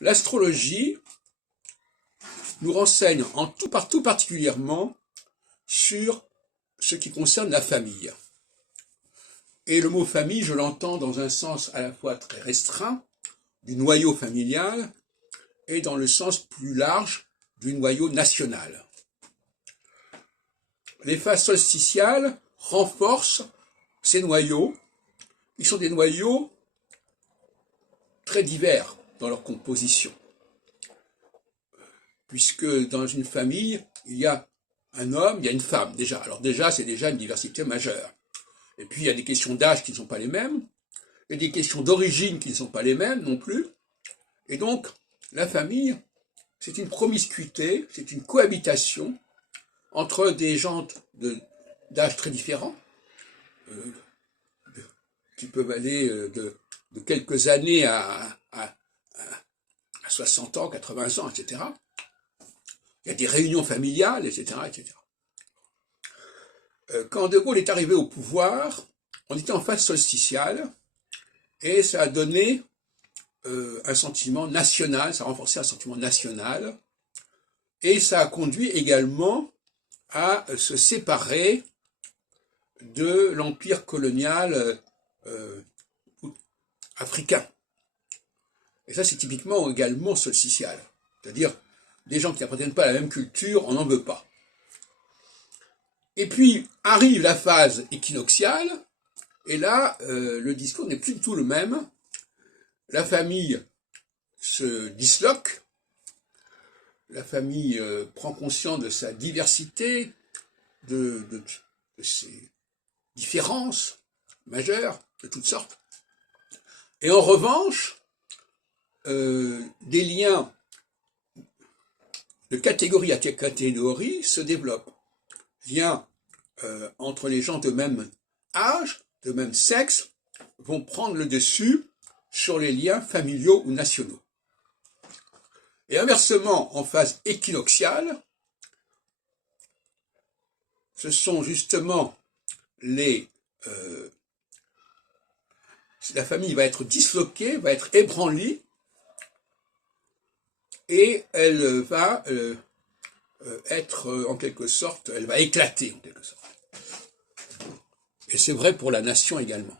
L'astrologie nous renseigne tout particulièrement sur ce qui concerne la famille. Et le mot famille, je l'entends dans un sens à la fois très restreint, du noyau familial, et dans le sens plus large du noyau national. Les phases solsticiales renforcent ces noyaux. Ils sont des noyaux très divers dans leur composition, puisque dans une famille, il y a un homme, il y a une femme, déjà. Alors déjà, c'est déjà une diversité majeure. Et puis, il y a des questions d'âge qui ne sont pas les mêmes, et des questions d'origine qui ne sont pas les mêmes non plus. Et donc, la famille, c'est une promiscuité, c'est une cohabitation entre des gens d'âge très différents, qui peuvent aller de quelques années à 60 ans, 80 ans, etc. Il y a des réunions familiales, etc., etc. Quand De Gaulle est arrivé au pouvoir, on était en phase solsticiale, et ça a donné un sentiment national, ça a renforcé un sentiment national, et ça a conduit également à se séparer de l'empire colonial africain. Et ça, c'est typiquement également solsticial. C'est-à-dire, des gens qui n'appartiennent pas à la même culture, on n'en veut pas. Et puis, arrive la phase équinoxiale, et là, le discours n'est plus du tout le même. La famille se disloque, la famille prend conscience de sa diversité, de ses différences majeures, de toutes sortes. Et en revanche, des liens de catégorie à catégorie se développent. Liens entre les gens de même âge, de même sexe, vont prendre le dessus sur les liens familiaux ou nationaux. Et inversement, en phase équinoxiale, ce sont justement la famille va être disloquée, va être ébranlée, et elle va être en quelque sorte, elle va éclater en quelque sorte. Et c'est vrai pour la nation également.